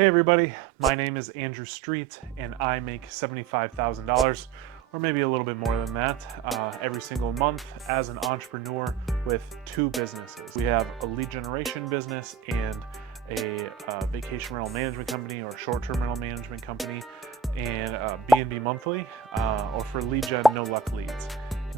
Hey everybody, my name is Andrew Street and I make $75,000 or maybe a little bit more than that every single month as an entrepreneur with two businesses. We have a lead generation business and a vacation rental management company or short-term rental management company, and B&B Monthly, or for lead gen, No Luck Leads.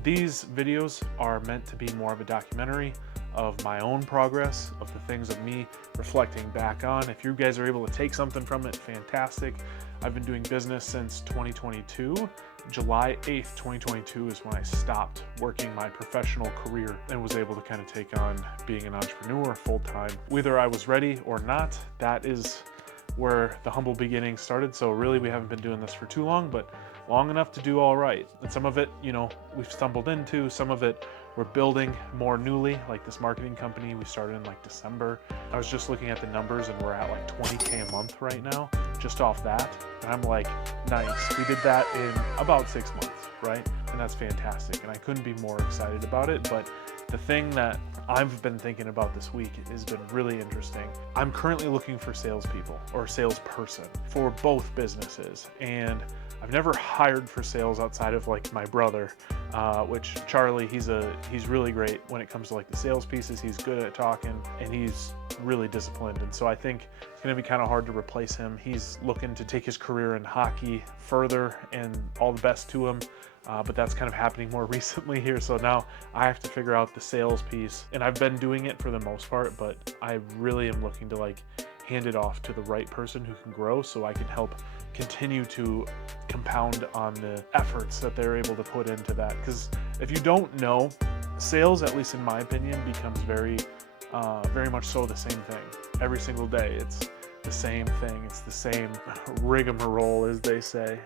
These videos are meant to be more of a documentary of my own progress, of the things of me reflecting back on. If you guys are able to take something from it, fantastic. I've been doing business since 2022. July 8th, 2022 is when I stopped working my professional career and was able to kind of take on being an entrepreneur full-time. Whether I was ready or not, that is where the humble beginnings started. So really we haven't been doing this for too long, but long enough to do all right. And some of it, we've stumbled into, some of it we're building more newly, like this marketing company we started in like December. I was just looking at the numbers and we're at like 20K a month right now, just off that. And I'm like, nice. We did that in about 6 months, right? And that's fantastic. And I couldn't be more excited about it. But the thing that I've been thinking about this week has been really interesting. I'm currently looking for salespeople or salesperson for both businesses. And I've never hired for sales outside of like my brother, which Charlie, he's really great when it comes to like the sales pieces. He's good at talking and he's really disciplined. And so I think it's going to be kind of hard to replace him. He's looking to take his career in hockey further, and all the best to him. But that's kind of happening more recently here. So now I have to figure out the sales piece, and I've been doing it for the most part, but I really am looking to like hand it off to the right person who can grow so I can help continue to compound on the efforts that they're able to put into that. Because if you don't know, sales, at least in my opinion, becomes very much so the same thing every single day. It's the same thing. It's the same rigmarole, as they say.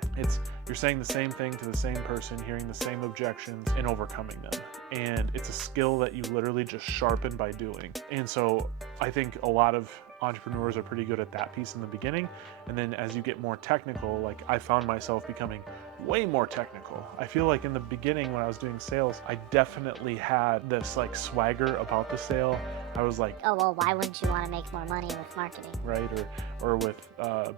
You're saying the same thing to the same person, hearing the same objections and overcoming them. And it's a skill that you literally just sharpen by doing. And so I think a lot of entrepreneurs are pretty good at that piece in the beginning. And then as you get more technical, like I found myself becoming way more technical. I feel like in the beginning when I was doing sales, I definitely had this like swagger about the sale. I was like, oh, well, why wouldn't you want to make more money with marketing? Right, or with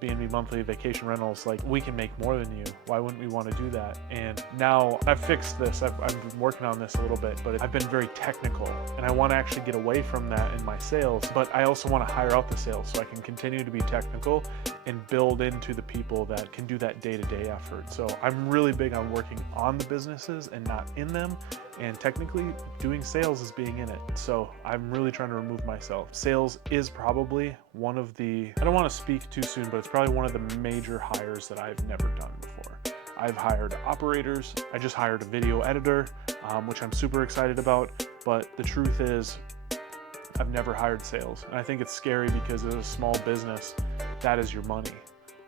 B&B Monthly vacation rentals, like we can make more than you. Why wouldn't we want to do that? And now I've fixed this. I've been working on this a little bit, but I've been very technical, and I want to actually get away from that in my sales. But I also want to hire out the sales so I can continue to be technical and build into the people that can do that day-to-day effort. So I'm really big on working on the businesses and not in them. And technically, doing sales is being in it. So I'm really trying to remove myself. Sales is probably one of the, I don't want to speak too soon, but it's probably one of the major hires that I've never done before. I've hired operators. I just hired a video editor, which I'm super excited about. But the truth is, I've never hired sales. And I think it's scary because as a small business, that is your money,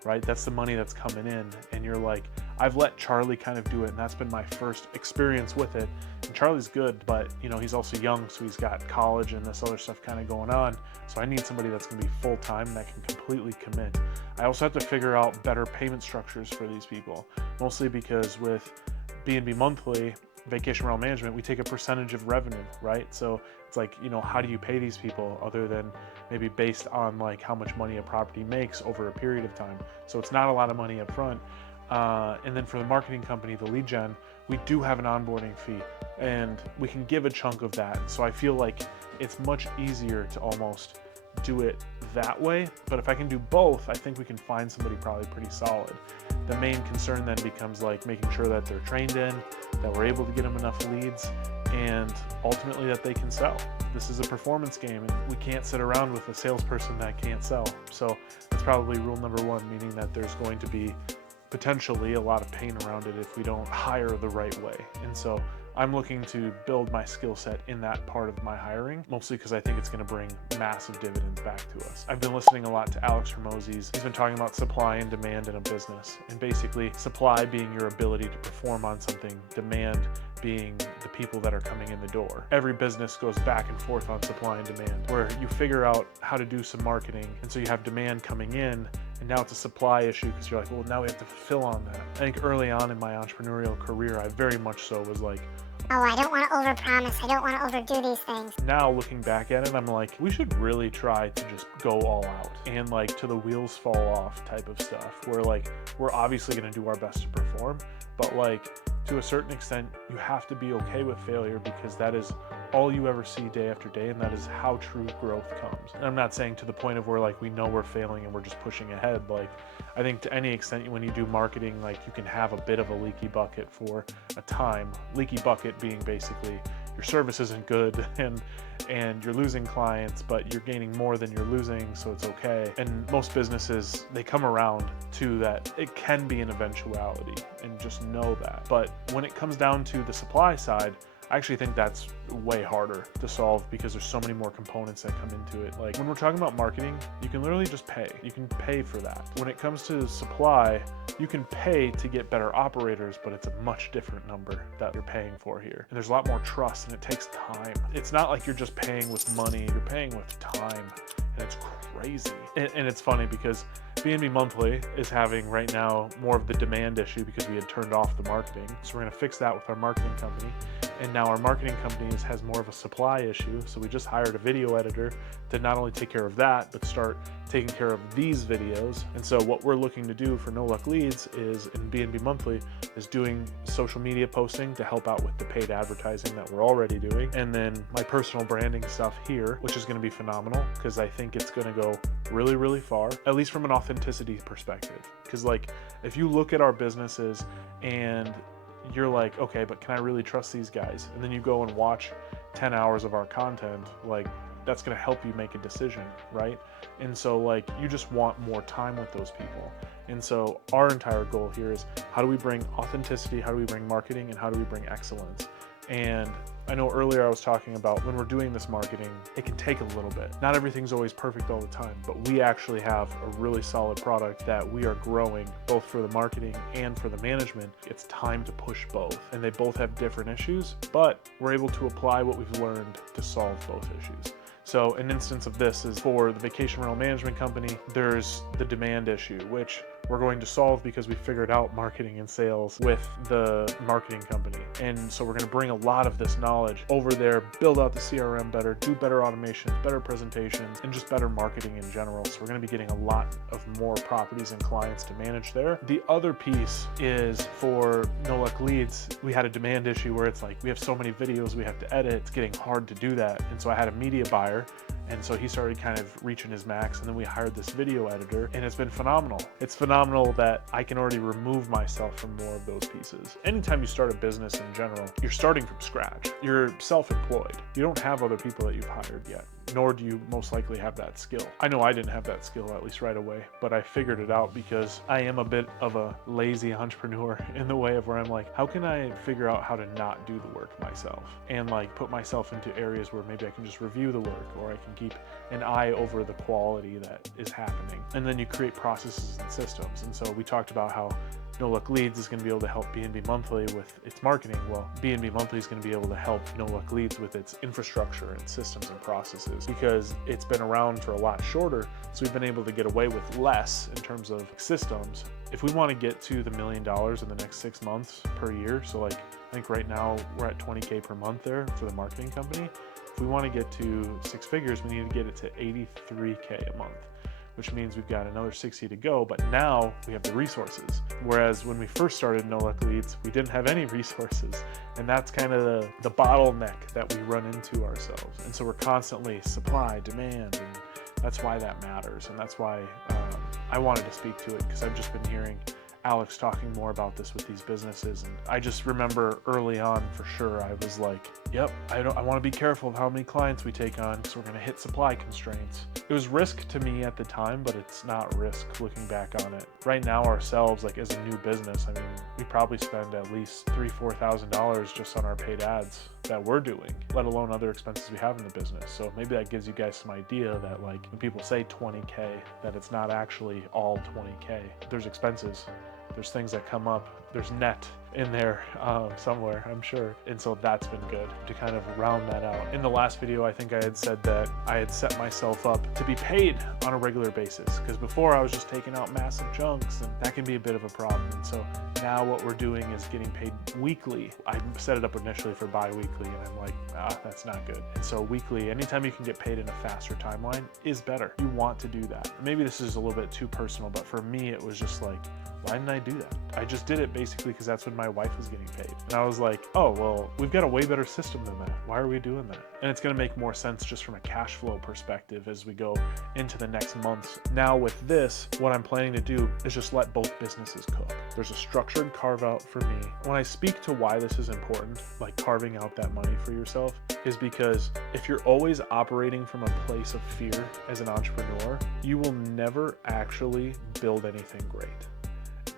right? That's the money that's coming in. And you're like, I've let Charlie kind of do it, and that's been my first experience with it. And Charlie's good, but he's also young, so he's got college and this other stuff kind of going on. So I need somebody that's going to be full-time that can completely commit. I also have to figure out better payment structures for these people, mostly because with B&B Monthly, vacation rental management, we take a percentage of revenue, right? So it's like, how do you pay these people other than maybe based on like how much money a property makes over a period of time? So it's not a lot of money up front. And then for the marketing company, the lead gen, we do have an onboarding fee and we can give a chunk of that. So I feel like it's much easier to almost do it that way. But if I can do both, I think we can find somebody probably pretty solid. The main concern then becomes like making sure that they're trained in, that we're able to get them enough leads, and ultimately that they can sell. This is a performance game, and we can't sit around with a salesperson that can't sell. So that's probably rule number one, meaning that there's going to be potentially a lot of pain around it if we don't hire the right way. And so I'm looking to build my skill set in that part of my hiring, mostly because I think it's going to bring massive dividends back to us. I've been listening a lot to Alex Hormozi's. He's been talking about supply and demand in a business, and basically supply being your ability to perform on something, demand being the people that are coming in the door. Every business goes back and forth on supply and demand, where you figure out how to do some marketing, and so you have demand coming in, and now it's a supply issue because you're like, well, now we have to fulfill on that. I think early on in my entrepreneurial career, I very much so was like, Oh, I don't want to overpromise. I don't want to overdo these things. Now looking back at it, I'm like, we should really try to just go all out and like to the wheels fall off type of stuff where like we're obviously going to do our best to perform, but like to a certain extent, you have to be okay with failure because that is all you ever see day after day, and that is how true growth comes. And I'm not saying to the point of where like we know we're failing and we're just pushing ahead. Like I think to any extent when you do marketing, like you can have a bit of a leaky bucket for a time. Leaky bucket being basically your service isn't good and you're losing clients, but you're gaining more than you're losing, so it's okay. And most businesses, they come around to that it can be an eventuality, and just know that. But when it comes down to the supply side, I actually think that's way harder to solve because there's so many more components that come into it. Like when we're talking about marketing, you can literally just pay. You can pay for that. When it comes to supply, you can pay to get better operators, but it's a much different number that you're paying for here. And there's a lot more trust, and it takes time. It's not like you're just paying with money, you're paying with time, and it's crazy. And it's funny because B&B Monthly is having right now more of the demand issue because we had turned off the marketing. So we're gonna fix that with our marketing company. And now our marketing company has more of a supply issue. So we just hired a video editor to not only take care of that, but start taking care of these videos. And so what we're looking to do for No Luck Leads is in B&B Monthly is doing social media posting to help out with the paid advertising that we're already doing. And then my personal branding stuff here, which is gonna be phenomenal because I think it's gonna go really, really far, at least from an authenticity perspective. Because like, if you look at our businesses and you're like, okay, but can I really trust these guys? And then you go and watch 10 hours of our content, like that's gonna help you make a decision, right? And so like, you just want more time with those people. And so our entire goal here is how do we bring authenticity, how do we bring marketing, and how do we bring excellence? And I know earlier I was talking about when we're doing this marketing, it can take a little bit. Not everything's always perfect all the time, but we actually have a really solid product that we are growing both for the marketing and for the management. It's time to push both, and they both have different issues, but we're able to apply what we've learned to solve both issues. So an instance of this is for the vacation rental management company, there's the demand issue, which we're going to solve because we figured out marketing and sales with the marketing company. And so we're going to bring a lot of this knowledge over there, build out the CRM better, do better automations, better presentations, and just better marketing in general. So we're going to be getting a lot of more properties and clients to manage there. The other piece is for No Luck Leads. We had a demand issue where it's like, we have so many videos we have to edit. It's getting hard to do that. And so I had a media buyer. And so he started kind of reaching his max, and then we hired this video editor, and it's been phenomenal. It's phenomenal that I can already remove myself from more of those pieces. Anytime you start a business in general, you're starting from scratch. You're self-employed. You don't have other people that you've hired yet, nor do you most likely have that skill. I know I didn't have that skill, at least right away, but I figured it out because I am a bit of a lazy entrepreneur in the way of where I'm like, how can I figure out how to not do the work myself and like put myself into areas where maybe I can just review the work, or I can keep an eye over the quality that is happening. And then you create processes and systems. And so we talked about how No Luck Leads is going to be able to help B&B Monthly with its marketing. Well, B&B Monthly is going to be able to help No Luck Leads with its infrastructure and systems and processes because it's been around for a lot shorter. So we've been able to get away with less in terms of systems. If we want to get to the $1 million in the next 6 months per year, so like I think right now we're at 20K per month there for the marketing company. If we want to get to 6 figures, we need to get it to 83K a month, which means we've got another 60 to go, but now we have the resources. Whereas when we first started No Luck Leads, we didn't have any resources. And that's kind of the bottleneck that we run into ourselves. And so we're constantly supply, demand, and that's why that matters. And that's why I wanted to speak to it, because I've just been hearing Alex talking more about this with these businesses. And I just remember early on for sure, I was like, yep, I want to be careful of how many clients we take on because we're going to hit supply constraints. It was risk to me at the time, but it's not risk looking back on it. Right now ourselves, like as a new business, I mean, we probably spend at least $3,000-$4,000 just on our paid ads that we're doing, let alone other expenses we have in the business. So maybe that gives you guys some idea that like when people say 20K, that it's not actually all 20K. There's expenses. There's things that come up. There's net in there somewhere, I'm sure. And so that's been good to kind of round that out. In the last video, I think I had said that I had set myself up to be paid on a regular basis, because before I was just taking out massive chunks, and that can be a bit of a problem. And so now what we're doing is getting paid weekly. I set it up initially for bi-weekly, and I'm like, that's not good. And so weekly, anytime you can get paid in a faster timeline is better. You want to do that. Maybe this is a little bit too personal, but for me, it was just like, why didn't I do that? I just did it basically because that's when my wife was getting paid. And I was like, oh, well, we've got a way better system than that. Why are we doing that? And it's gonna make more sense just from a cash flow perspective as we go into the next months. Now with this, what I'm planning to do is just let both businesses cook. There's a structured carve out for me. When I speak to why this is important, like carving out that money for yourself, is because if you're always operating from a place of fear as an entrepreneur, you will never actually build anything great.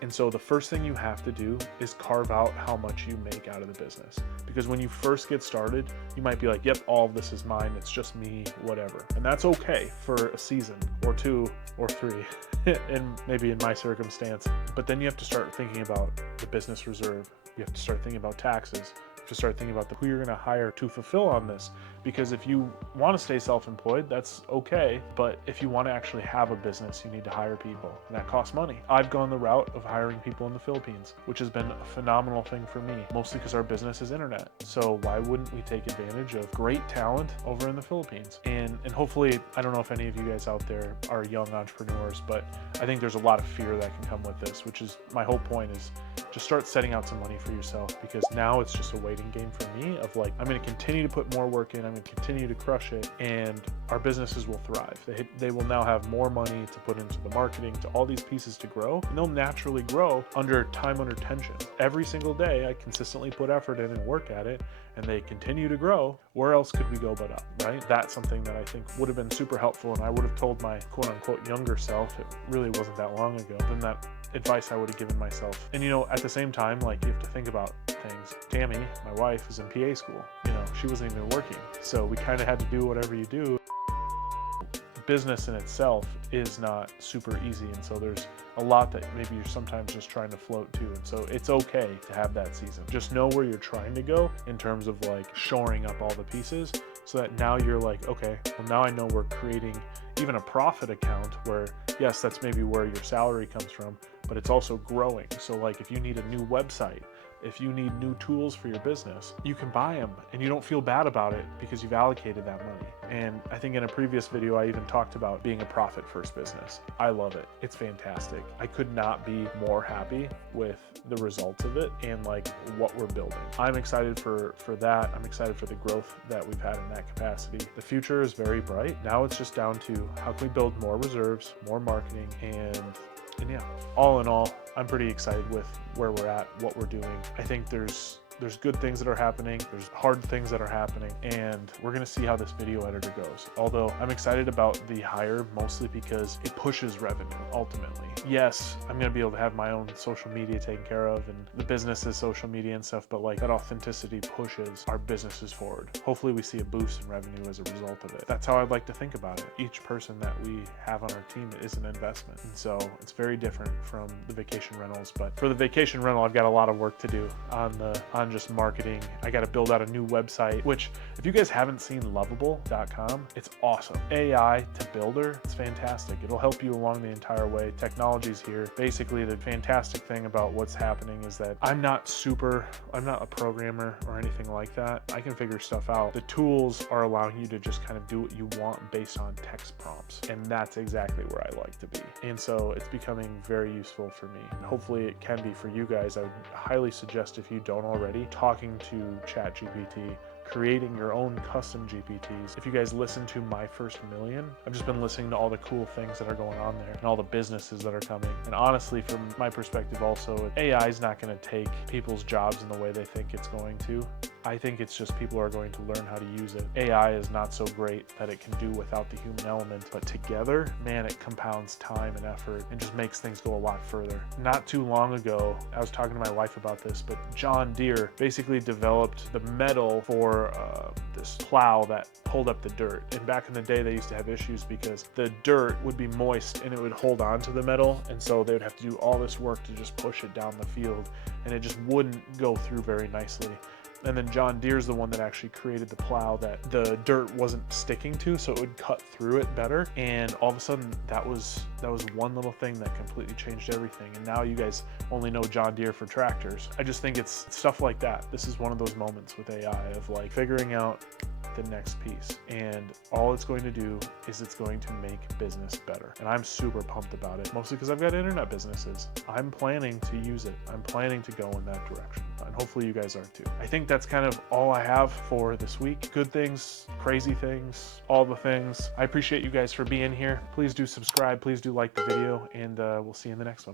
And so the first thing you have to do is carve out how much you make out of the business. Because when you first get started, you might be like, yep, all of this is mine, it's just me, whatever. And that's okay for a season or 2 or 3, and maybe in my circumstance. But then you have to start thinking about the business reserve. You have to start thinking about taxes. You have to start thinking about who you're gonna hire to fulfill on this. Because if you wanna stay self-employed, that's okay. But if you wanna actually have a business, you need to hire people, and that costs money. I've gone the route of hiring people in the Philippines, which has been a phenomenal thing for me, mostly because our business is internet. So why wouldn't we take advantage of great talent over in the Philippines? And hopefully, I don't know if any of you guys out there are young entrepreneurs, but I think there's a lot of fear that can come with this, which is my whole point is just start setting out some money for yourself, because now it's just a waiting game for me of like, I'm going to continue to put more work in, I'm going to continue to crush it, and our businesses will thrive. They will now have more money to put into the marketing, to all these pieces to grow, and they'll naturally grow under tension. Every single day, I consistently put effort in and work at it, and they continue to grow. Where else could we go but up, right? That's something that I think would have been super helpful, and I would have told my quote unquote younger self, it really wasn't that long ago, than that advice I would have given myself. And at the same time, like, you have to think about things. Tammy, my wife, is in PA school. She wasn't even working. So we kind of had to do whatever you do. Business in itself is not super easy, and so there's a lot that maybe you're sometimes just trying to float to, and so it's okay to have that season. Just know where you're trying to go in terms of like shoring up all the pieces, so that now you're like, okay, well, now I know we're creating even a profit account where, yes, that's maybe where your salary comes from, but it's also growing. So like if you need a new website, if you need new tools for your business, you can buy them and you don't feel bad about it because you've allocated that money. And I think in a previous video, I even talked about being a profit first business. I love it. It's fantastic. I could not be more happy with the results of it and like what we're building. I'm excited for that. I'm excited for the growth that we've had in that capacity. The future is very bright. Now it's just down to how can we build more reserves, more marketing, and yeah, all in all, I'm pretty excited with where we're at, what we're doing. I think there's good things that are happening, there's hard things that are happening, and we're gonna see how this video editor goes. Although I'm excited about the hire mostly because it pushes revenue ultimately. Yes, I'm gonna be able to have my own social media taken care of and the business's social media and stuff, but like that authenticity pushes our businesses forward. Hopefully we see a boost in revenue as a result of it. That's how I'd like to think about it. Each person that we have on our team is an investment. And so it's very different from the vacation rentals, but for the vacation rental, I've got a lot of work to do on just marketing. I got to build out a new website, which if you guys haven't seen lovable.com, it's awesome. AI to builder, it's fantastic. It'll help you along the entire way. Technology's here. Basically, the fantastic thing about what's happening is that I'm not a programmer or anything like that. I can figure stuff out. The tools are allowing you to just kind of do what you want based on text prompts. And that's exactly where I like to be. And so it's becoming very useful for me. And hopefully it can be for you guys. I would highly suggest, if you don't already, talking to ChatGPT, creating your own custom GPTs. If you guys listen to My First Million, I've just been listening to all the cool things that are going on there and all the businesses that are coming. And honestly, from my perspective also, AI is not going to take people's jobs in the way they think it's going to. I think it's just people are going to learn how to use it. AI is not so great that it can do without the human element, but together, man, it compounds time and effort and just makes things go a lot further. Not too long ago, I was talking to my wife about this, but John Deere basically developed the metal for this plow that pulled up the dirt. And back in the day, they used to have issues because the dirt would be moist and it would hold on to the metal. And so they would have to do all this work to just push it down the field, and it just wouldn't go through very nicely. And then John Deere's the one that actually created the plow that the dirt wasn't sticking to, so it would cut through it better. And all of a sudden, that was one little thing that completely changed everything. And now you guys only know John Deere for tractors. I just think it's stuff like that. This is one of those moments with AI of like figuring out the next piece, and all it's going to do is it's going to make business better. And I'm super pumped about it, mostly because I've got internet businesses. I'm planning to use it. I'm planning to go in that direction, and hopefully you guys are too. I think that's kind of all I have for this week. Good things, crazy things, all the things. I appreciate you guys for being here. Please do subscribe, please do like the video, and we'll see you in the next one.